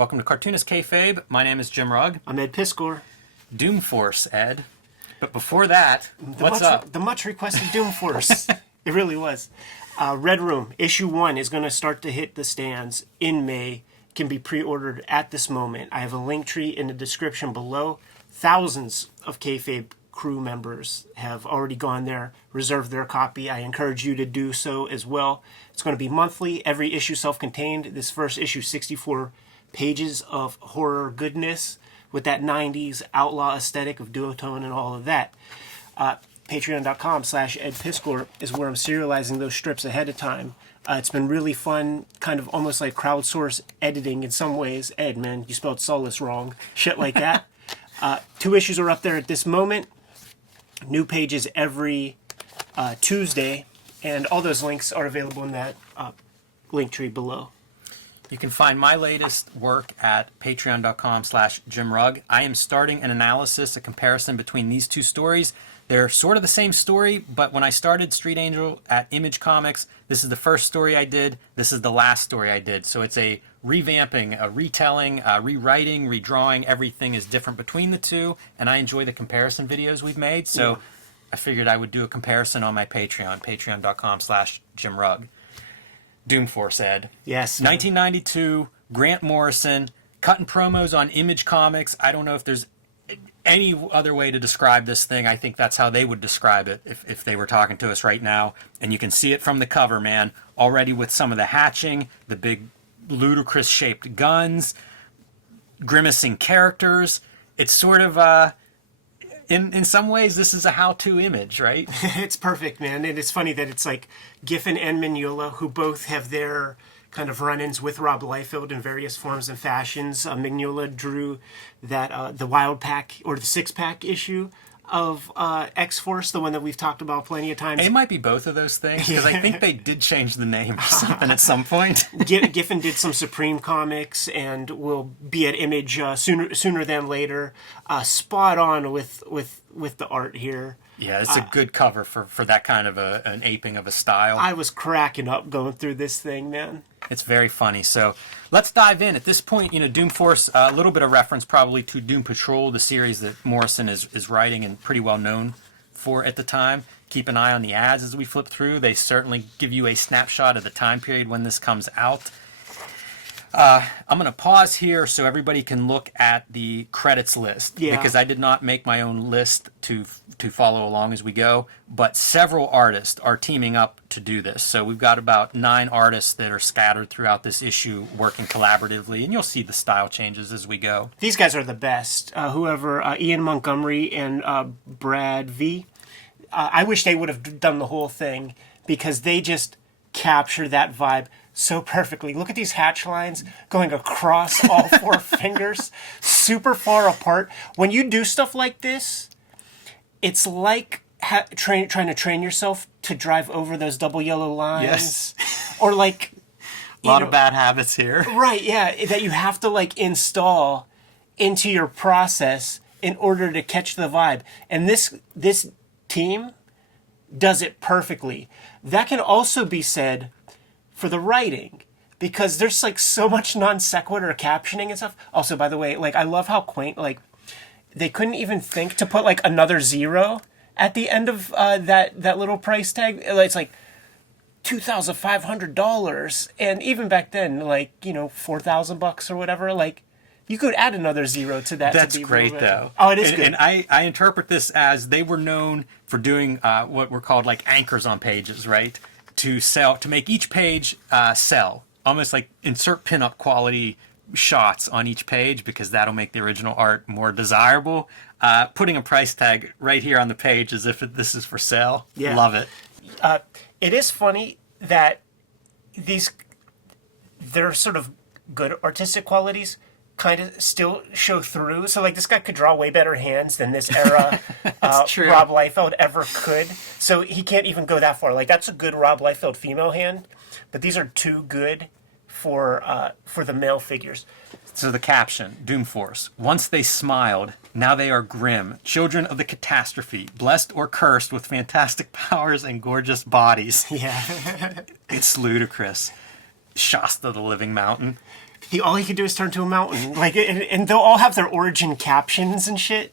Welcome to Cartoonist Kayfabe. My name is Jim Rugg. I'm Ed Piscor. Doom Force, Ed. But before that, what's up? The much requested Doom Force. It really was. Red Room, issue 1 is going to start to hit the stands in May. It can be pre-ordered at this moment. I have a link tree in the description below. Thousands of Kayfabe crew members have already gone there, reserved their copy. I encourage you to do so as well. It's going to be monthly, every issue self-contained. This first issue, 64 pages of horror goodness with that 90s outlaw aesthetic of duotone and all of that. Patreon.com/EdPiscor is where I'm serializing those strips ahead of time. It's been really fun, kind of almost like crowdsource editing in some ways. Ed, man, you spelled solace wrong. Shit like that. 2 issues are up there at this moment. New pages every Tuesday, and all those links are available in that link tree below. You can find my latest work at patreon.com/JimRugg. I am starting an analysis, a comparison between these two stories. They're sort of the same story, but when I started Street Angel at Image Comics, this is the first story I did. This is the last story I did. So it's a revamping, a retelling, rewriting, redrawing. Everything is different between the two, and I enjoy the comparison videos we've made. So I figured I would do a comparison on my Patreon, patreon.com/JimRugg. Doom Force, Ed. Yes. 1992, Grant Morrison, cutting promos on Image Comics. I don't know if there's any other way to describe this thing. I think that's how they would describe it if they were talking to us right now. And you can see it from the cover, man. Already with some of the hatching, the big ludicrous shaped guns, grimacing characters. It's sort of, in some ways, this is a how-to image, right? It's perfect, man. And it's funny that it's like Giffen and Mignola, who both have their kind of run-ins with Rob Liefeld in various forms and fashions. Mignola drew that the Wild Pack, or the 6-pack issue of X-Force, the one that we've talked about plenty of times. It might be both of those things, because I think they did change the name or something at some point. Giffen did some Supreme comics and will be at Image sooner than later. Spot on with the art here. Yeah, it's a good cover for that kind of an aping of a style. I was cracking up going through this thing, man. It's very funny. So let's dive in. At this point, Doom Force, a little bit of reference probably to Doom Patrol, the series that Morrison is writing and pretty well known for at the time. Keep an eye on the ads as we flip through. They certainly give you a snapshot of the time period when this comes out. I'm going to pause here so everybody can look at the credits list, because I did not make my own list to follow along as we go, but several artists are teaming up to do this. So we've got about 9 artists that are scattered throughout this issue working collaboratively, and you'll see the style changes as we go. These guys are the best. Whoever, Ian Montgomery and Brad V. I wish they would have done the whole thing, because they just capture that vibe so perfectly. Look at these hatch lines going across all 4 fingers, super far apart. When you do stuff like this, it's like trying to train yourself to drive over those double yellow lines. Yes. Or like... A lot of bad habits here. Right, yeah, that you have to like install into your process in order to catch the vibe. And this team does it perfectly. That can also be said for the writing, because there's like so much non sequitur captioning and stuff. Also, by the way, like I love how quaint, like they couldn't even think to put like another 0 at the end of that little price tag. It's like $2,500, and even back then, like $4,000 or whatever. Like you could add another 0 to that. That's to be great, though. Oh, it is good. And I interpret this as they were known for doing what were called like anchors on pages, right? To make each page sell. Almost like insert pinup quality shots on each page, because that'll make the original art more desirable. Putting a price tag right here on the page as if this is for sale. Yeah. Love it. It is funny that their sort of good artistic qualities kind of still show through. So like this guy could draw way better hands than this era Rob Liefeld ever could. So he can't even go that far. Like that's a good Rob Liefeld female hand, but these are too good for the male figures. So the caption, Doom Force: once they smiled, now they are grim, children of the catastrophe, blessed or cursed with fantastic powers and gorgeous bodies. Yeah. It's ludicrous. Shasta the Living Mountain. All he could do is turn to a mountain. Like, and they'll all have their origin captions and shit.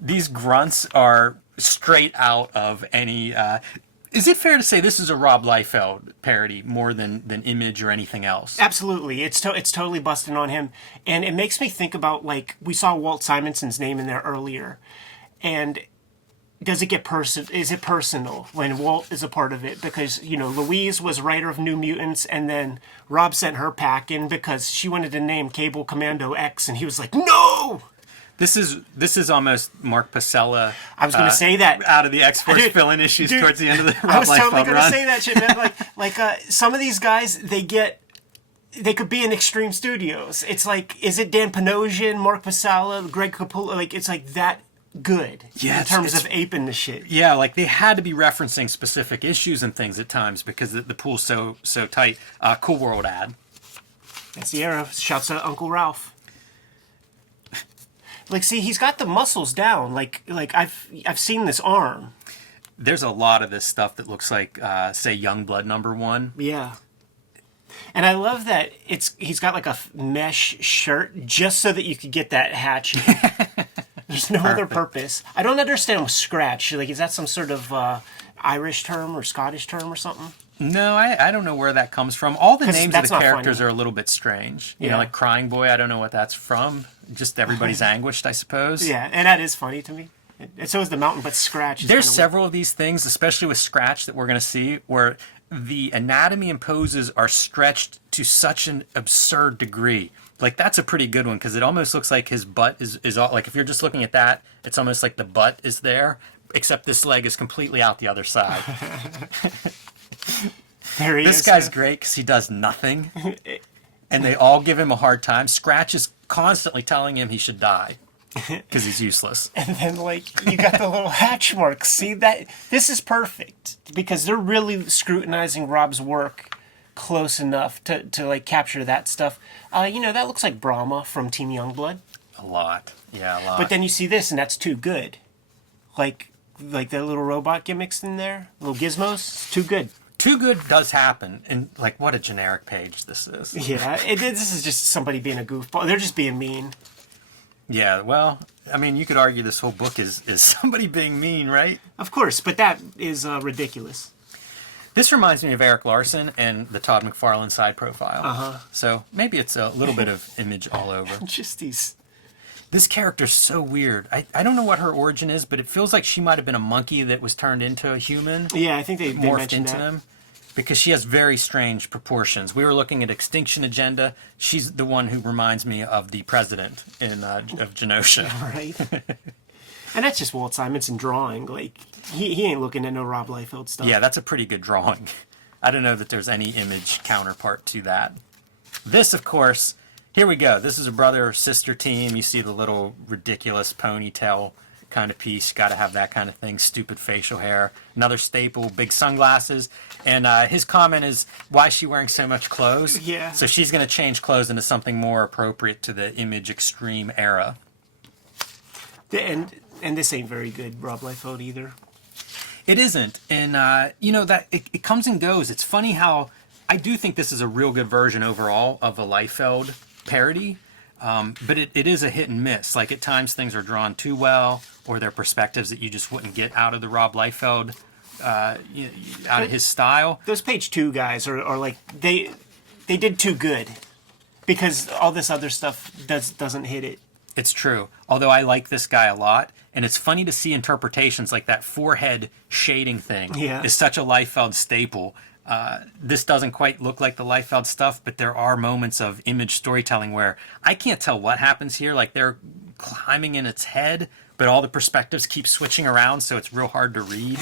These grunts are straight out of any. Is it fair to say this is a Rob Liefeld parody more than Image or anything else? Absolutely, it's totally busting on him, and it makes me think about, like, we saw Walt Simonson's name in there earlier, and does it get is it personal when Walt is a part of it? Because, you know, Louise was writer of New Mutants, and then Rob sent her packing because she wanted to name Cable Commando X, and he was like, no! This is almost Mark Pacella. I was going to say that. Out of the X-Force fill-in issues towards the end of the Rob Liefeld run. I was totally going to say that shit, man. Like some of these guys, they could be in Extreme Studios. It's like, is it Dan Panosian, Mark Pacella, Greg Capullo? Like, it's like that good in terms of aping the shit. Yeah, like they had to be referencing specific issues and things at times because the pool's so tight. Cool World ad. That's the era. Shouts out Uncle Ralph. Like, see, he's got the muscles down. Like I've seen this arm. There's a lot of this stuff that looks like, say, Youngblood #1. Yeah. And I love that he's got like a mesh shirt just so that you could get that hatchet. There's no other purpose. I don't understand scratch. Like, is that some sort of Irish term or Scottish term or something? No, I don't know where that comes from. All the names of the characters funny. Are a little bit strange. You know, like Crying Boy, I don't know what that's from. Just everybody's anguished, I suppose. Yeah, and that is funny to me. And so is the mountain, but Scratch is There's several of these things, especially with Scratch, that we're going to see, where the anatomy and poses are stretched to such an absurd degree. Like, that's a pretty good one, because it almost looks like his butt is all, like, if you're just looking at that, it's almost like the butt is there, except this leg is completely out the other side. This guy's great because he does nothing, and they all give him a hard time. Scratch is constantly telling him he should die because he's useless. And then, like, you got the little hatch marks. See, this is perfect because they're really scrutinizing Rob's work close enough to like capture that stuff. You know, that looks like Brahma from Team Youngblood. A lot. Yeah, a lot. But then you see this, and that's too good. Like the little robot gimmicks in there, little gizmos, it's too good. Too good does happen, and like, what a generic page this is. Yeah, this is just somebody being a goofball. They're just being mean. Yeah, well, I mean, you could argue this whole book is somebody being mean, right? Of course, but that is ridiculous. This reminds me of Eric Larson and the Todd McFarlane side profile. So maybe it's a little bit of Image all over. Just these. This character's so weird. I don't know what her origin is, but it feels like she might have been a monkey that was turned into a human. Yeah, I think they morphed mentioned into that. them. Because she has very strange proportions. We were looking at Extinction Agenda. She's the one who reminds me of the president of Genosha. Right. And that's just Walt Simonson drawing. Like, he ain't looking at no Rob Liefeld stuff. Yeah, that's a pretty good drawing. I don't know that there's any Image counterpart to that. This, of course, here we go. This is a brother-sister team. You see the little ridiculous ponytail kind of piece. Got to have that kind of thing. Stupid facial hair. Another staple, big sunglasses. And his comment is, why is she wearing so much clothes? Yeah. So she's going to change clothes into something more appropriate to the Image Extreme era. And this ain't very good, Rob Liefeld, either. It isn't. And, you know, that it comes and goes. It's funny how I do think this is a real good version overall of a Liefeld parody. But it is a hit and miss. Like, at times things are drawn too well, or they're perspectives that you just wouldn't get out of the Rob Liefeld, out of his style. Those page 2 guys are like, they did too good. Because all this other stuff doesn't hit it. It's true. Although I like this guy a lot. And it's funny to see interpretations like that forehead shading thing is such a Liefeld staple. This doesn't quite look like the Liefeld stuff, but there are moments of Image storytelling where I can't tell what happens here. Like, they're climbing in its head, but all the perspectives keep switching around, so it's real hard to read.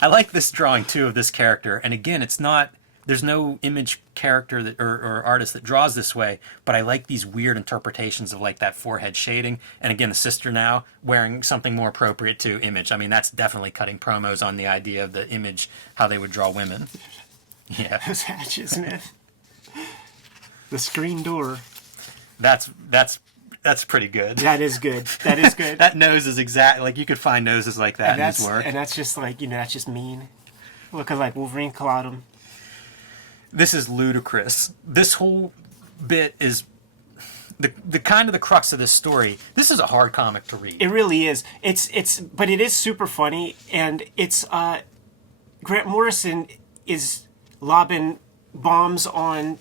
I like this drawing, too, of this character. And again, it's not... There's no Image character that or artist that draws this way, but I like these weird interpretations of, like, that forehead shading. And again, the sister now wearing something more appropriate to Image. I mean, that's definitely cutting promos on the idea of the Image, how they would draw women. Yeah. Those hatches, man. The screen door. That's pretty good. That is good. That is good. That nose is exact. Like, you could find noses like that in his work. And that's just like, you know, that's just mean. Looking like Wolverine Cloudum. This is ludicrous. This whole bit is the kind of the crux of this story. This is a hard comic to read. It really is. But it is super funny, and it's Grant Morrison is lobbing bombs on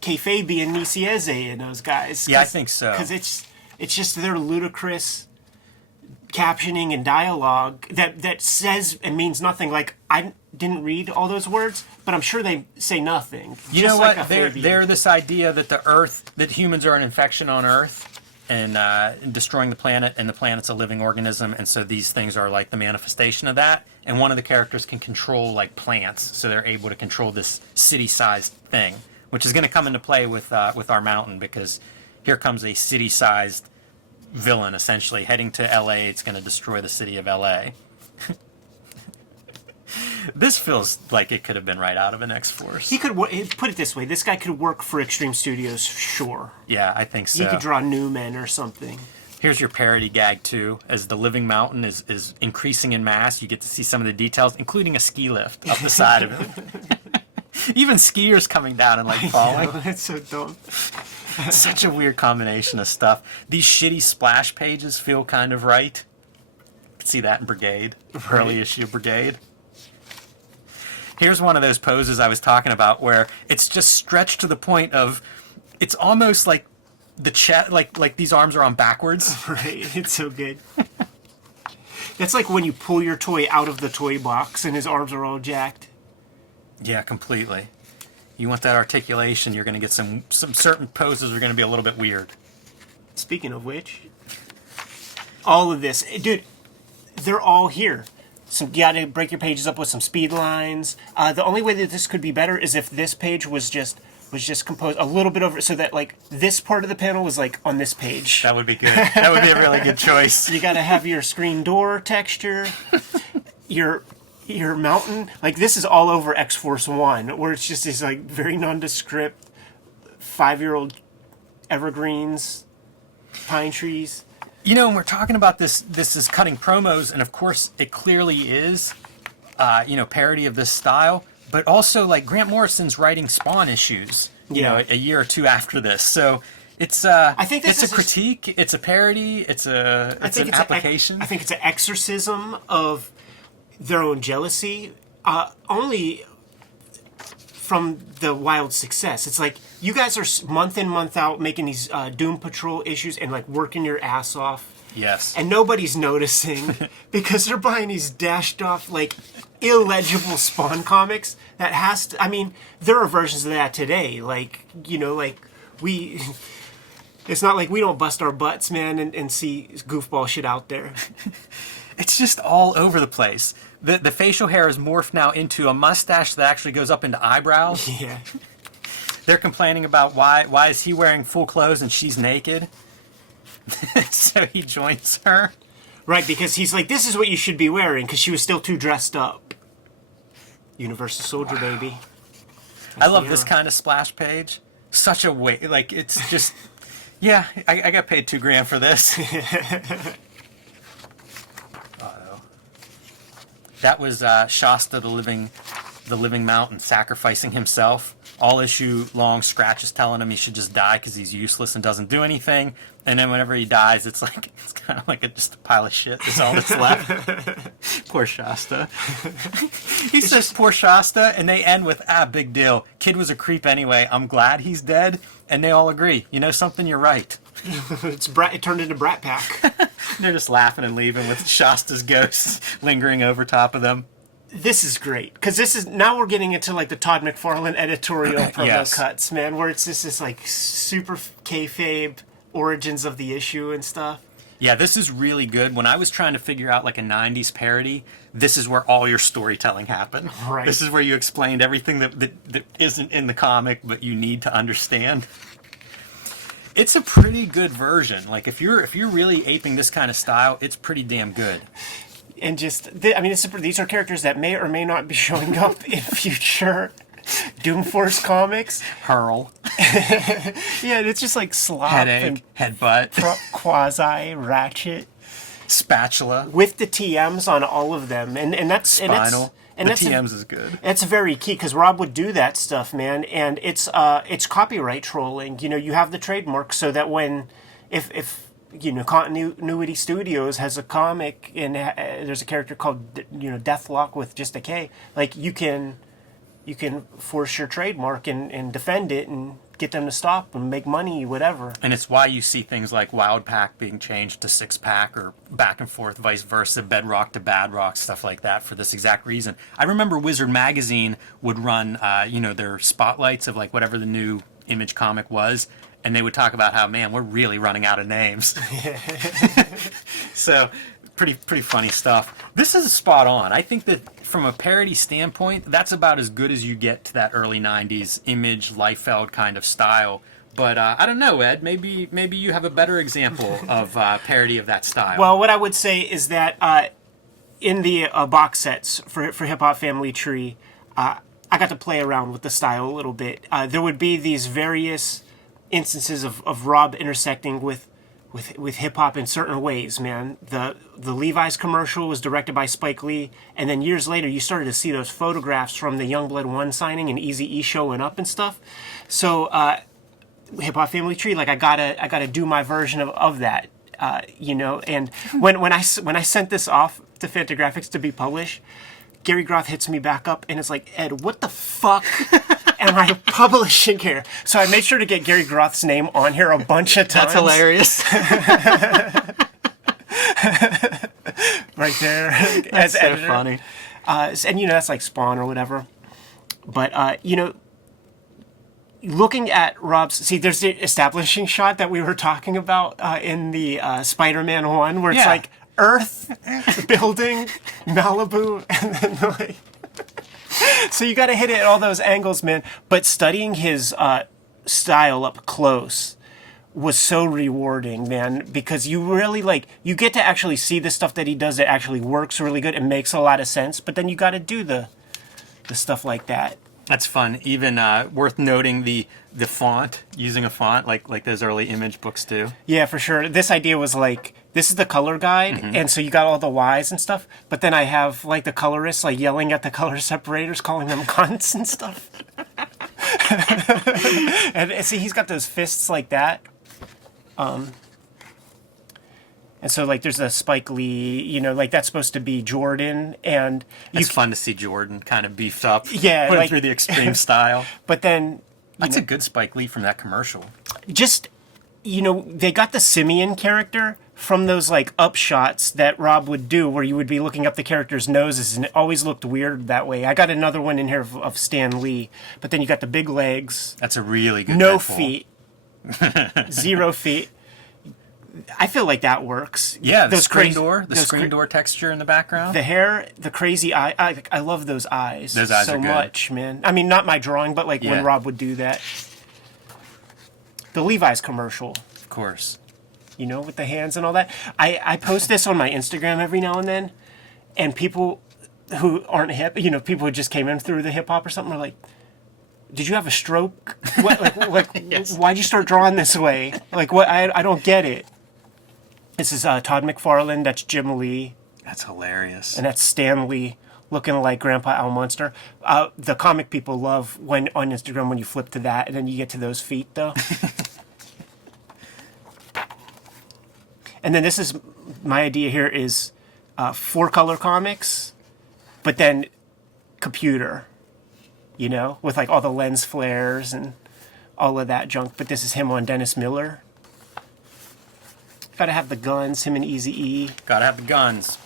Kayfabe and Nicieze and those guys. Yeah, I think so. Because it's just their ludicrous captioning and dialogue that says and means nothing. Like, I didn't read all those words, but I'm sure they say nothing. You just know like what? a They're Fabian. this idea that humans are an infection on Earth and destroying the planet, and the planet's a living organism, and so these things are like the manifestation of that. And one of the characters can control like plants, so they're able to control this city-sized thing, which is going to come into play with our mountain, because here comes a city-sized villain essentially heading to L.A. It's going to destroy the city of L.A. This feels like it could have been right out of an X-Force. He could put it this way: this guy could work for Extreme Studios, sure. Yeah, I think so. He could draw Newman or something. Here's your parody gag, too. As the living mountain is increasing in mass, you get to see some of the details, including a ski lift up the side of it. Even skiers coming down and, like, falling. That's so dumb. Such a weird combination of stuff. These shitty splash pages feel kind of right. You can see that in Brigade, early issue Brigade. Here's one of those poses I was talking about where it's just stretched to the point of it's almost like the chest, like these arms are on backwards. Right, it's so good. That's like when you pull your toy out of the toy box and his arms are all jacked. Yeah, completely. You want that articulation, you're going to get some certain poses are going to be a little bit weird. Speaking of which, all of this, dude, they're all here. You got to break your pages up with some speed lines. The only way that this could be better is if this page was just composed a little bit over, so that like this part of the panel was like on this page. That would be good. That would be a really good choice. You got to have your screen door texture, your mountain. Like, this is all over X-Force 1, where it's just this like very nondescript 5-year-old evergreens, pine trees. You know, when we're talking about this is cutting promos, and of course it clearly is, parody of this style, but also like Grant Morrison's writing Spawn issues, you know, a year or two after this. So it's I think this it's is a critique, it's a parody, it's an application. I think it's an exorcism of their own jealousy, only from the wild success. It's like, you guys are month in, month out making these Doom Patrol issues and like working your ass off. Yes. And nobody's noticing because they're buying these dashed off, like, illegible Spawn comics that has to, I mean, there are versions of that today. Like, you know, like, it's not like we don't bust our butts, man, and see goofball shit out there. It's just all over the place. The facial hair is morphed now into a mustache that actually goes up into eyebrows. Yeah. They're complaining about why is he wearing full clothes and she's naked? So he joins her. Right, because he's like, this is what you should be wearing, because she was still too dressed up. Universal Soldier, baby. I love this kind of splash page. Such a way, like, it's just, yeah, I got paid $2,000 for this. That was Shasta, the living mountain, sacrificing himself. All issue long, Scratch is telling him he should just die because he's useless and doesn't do anything. And then whenever he dies, it's kind of like just a pile of shit. That's all that's left. Poor Shasta. He says, "Poor Shasta," and they end with, big deal. Kid was a creep anyway. I'm glad he's dead. And they all agree. You know something? You're right. It turned into Brat Pack. They're just laughing and leaving with Shasta's ghost lingering over top of them. This is great, because now we're getting into like the Todd McFarlane editorial promo Yes. cuts, man, where it's just this like super kayfabe origins of the issue and stuff. Yeah, this is really good. When I was trying to figure out like a 90s parody, this is where all your storytelling happened. Right. This is where you explained everything that isn't in the comic, but you need to understand. It's a pretty good version. Like, if you're really aping this kind of style, it's pretty damn good. And just, these are characters that may or may not be showing up in future Doom Force comics. Hurl, Yeah, it's just like Slop and headache, headbutt, Quasi, Ratchet. spatula. With the TMs on all of them. And that's Spinal. And the TMs is good. It's very key because Rob would do that stuff, man, and it's copyright trolling. You know, you have the trademark so that when if you know Continuity Studios has a comic and there's a character called Deathlock with just a K, like you can force your trademark and defend it and get them to stop and make money, whatever. And it's why you see things like Wild Pack being changed to Six Pack or back and forth, vice versa, Bedrock to Bad Rock, stuff like that for this exact reason. I remember Wizard Magazine would run, their spotlights of like whatever the new Image comic was, and they would talk about how, man, we're really running out of names. So pretty funny stuff. This is spot on. I think that from a parody standpoint, that's about as good as you get to that early 90s Image, Liefeld kind of style. But I don't know, Ed. Maybe you have a better example of parody of that style. Well, what I would say is that in the box sets for Hip Hop Family Tree, I got to play around with the style a little bit. There would be these various instances of Rob intersecting with hip hop in certain ways, man. The Levi's commercial was directed by Spike Lee, and then years later you started to see those photographs from the Youngblood 1 signing and Eazy-E showing up and stuff. So Hip Hop Family Tree, like I gotta do my version of that, And when I sent this off to Fantagraphics to be published, Gary Groth hits me back up and it's like, Ed, what the fuck am I publishing here? So I made sure to get Gary Groth's name on here a bunch of times. That's hilarious. Right there. That's as so editor. funny. And that's like Spawn or whatever. But, looking at Rob's... See, there's the establishing shot that we were talking about in the Spider-Man 1 where it's like Earth, building, Malibu, and then like... So you got to hit it at all those angles, man. But studying his style up close was so rewarding, man, because you really you get to actually see the stuff that he does that actually works really good and makes a lot of sense. But then you got to do the stuff like that. That's fun. Even worth noting the font, using a font like those early Image books do. Yeah, for sure. This idea was this is the color guide, and so you got all the Y's and stuff, but then I have the colorists yelling at the color separators, calling them cunts and stuff. And see, he's got those fists like that. And so there's a Spike Lee, that's supposed to be Jordan, and it's fun to see Jordan kind of beefed up, yeah, put him through the extreme style. But then that's a good Spike Lee from that commercial. Just they got the Simeon character from those up shots that Rob would do, where you would be looking up the characters' noses, and it always looked weird that way. I got another one in here of Stan Lee, but then you got the big legs. That's a really good. No Deadpool. feet, 0 feet. I feel like that works. Yeah, the those screen door texture in the background. The hair, the crazy eye. I love those eyes. Those eyes so are good. much, man. I mean, not my drawing, but when Rob would do that. The Levi's commercial. Of course. With the hands and all that. I post this on my Instagram every now and then, and people who aren't hip, people who just came in through the hip hop or something are like, "Did you have a stroke? What? Yes. Why'd you start drawing this way? What? I don't get it." This is Todd McFarlane. That's Jim Lee. That's hilarious. And that's Stan Lee looking like Grandpa Al Munster. The comic people love when on Instagram when you flip to that and then you get to those feet though. And then this is my idea here is 4-color comics, but then computer, with all the lens flares and all of that junk. But this is him on Dennis Miller. Gotta have the guns, him and Eazy-E. Gotta have the guns.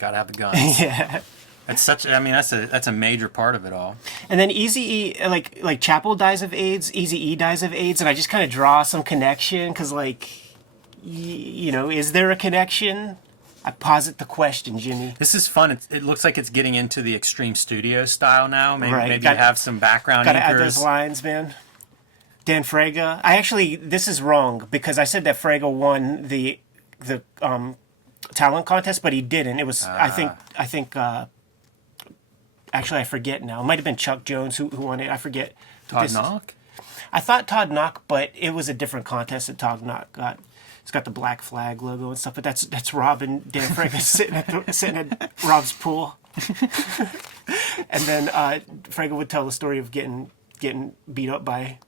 Yeah. That's that's a major part of it all. And then Eazy-E, like Chappell dies of AIDS, Eazy-E dies of AIDS, and I just kind of draw some connection, because is there a connection? I posit the question, Jimmy. This is fun. It looks like it's getting into the extreme studio style now. Maybe Gotta have some background Gotta anchors. add those lines, man. Dan Fraga. This is wrong, because I said that Fraga won the talent contest, but he didn't. It was, I think, actually, I forget now. It might have been Chuck Jones who won it. I forget. Todd Knock? I thought Todd Knock, but it was a different contest that Todd Knock got. It's got the black flag logo and stuff, but that's Rob and Dan Fraga sitting at Rob's pool. And then Frege would tell the story of getting beat up by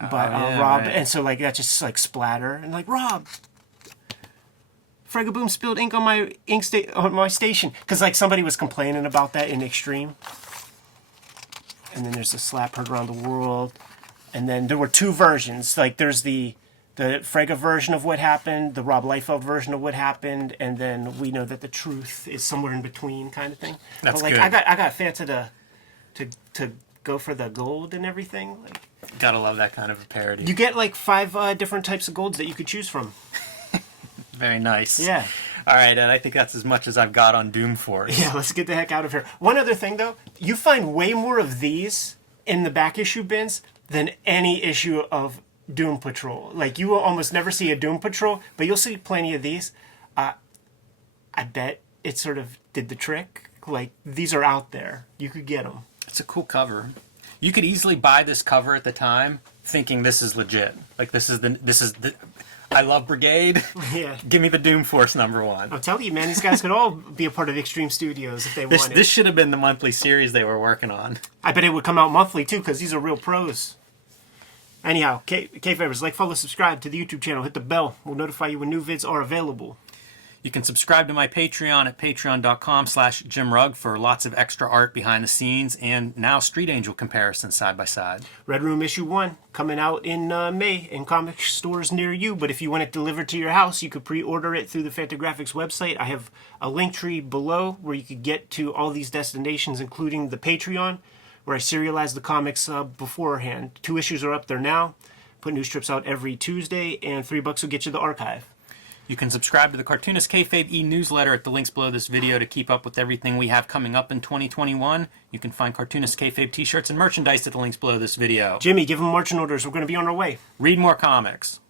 yeah, Rob, right. and so like that just like splatter and like Rob. Frege Boom spilled ink on my on my station because like somebody was complaining about that in Extreme. And then there's the slap heard around the world, and then there were two versions. Like there's the Frege version of what happened, the Rob Liefeld version of what happened, and then we know that the truth is somewhere in between, kind of thing. That's but like good. I got Fanta to go for the gold and everything. Like Gotta love that kind of a parody. you get like 5 different types of golds that you could choose from. Very nice. Yeah. All right, and I think that's as much as I've got on Doom Force. Yeah, let's get the heck out of here. One other thing, though. You find way more of these in the back issue bins than any issue of Doom Patrol. Like, you will almost never see a Doom Patrol, but you'll see plenty of these. I bet it sort of did the trick. Like, these are out there. You could get them. It's a cool cover. You could easily buy this cover at the time thinking this is legit. Like, this is the I love Brigade. Yeah. Give me the Doom Force #1. I'm telling you, man, these guys could all be a part of Extreme Studios if they wanted. This should have been the monthly series they were working on. I bet it would come out monthly, too, because these are real pros. Anyhow, Kayfabers, like, follow, subscribe to the YouTube channel. Hit the bell. We'll notify you when new vids are available. You can subscribe to my Patreon at patreon.com/JimRugg for lots of extra art behind the scenes and now Street Angel comparisons side by side. Red Room issue 1 coming out in May in comic stores near you. But if you want it delivered to your house, you could pre-order it through the Fantagraphics website. I have a link tree below where you could get to all these destinations, including the Patreon, where I serialize the comics beforehand. 2 issues are up there now. Put new strips out every Tuesday, and $3 will get you the archive. You can subscribe to the Cartoonist Kayfabe e-newsletter at the links below this video to keep up with everything we have coming up in 2021. You can find Cartoonist Kayfabe t-shirts and merchandise at the links below this video. Jimmy, give them marching orders. We're going to be on our way. Read more comics.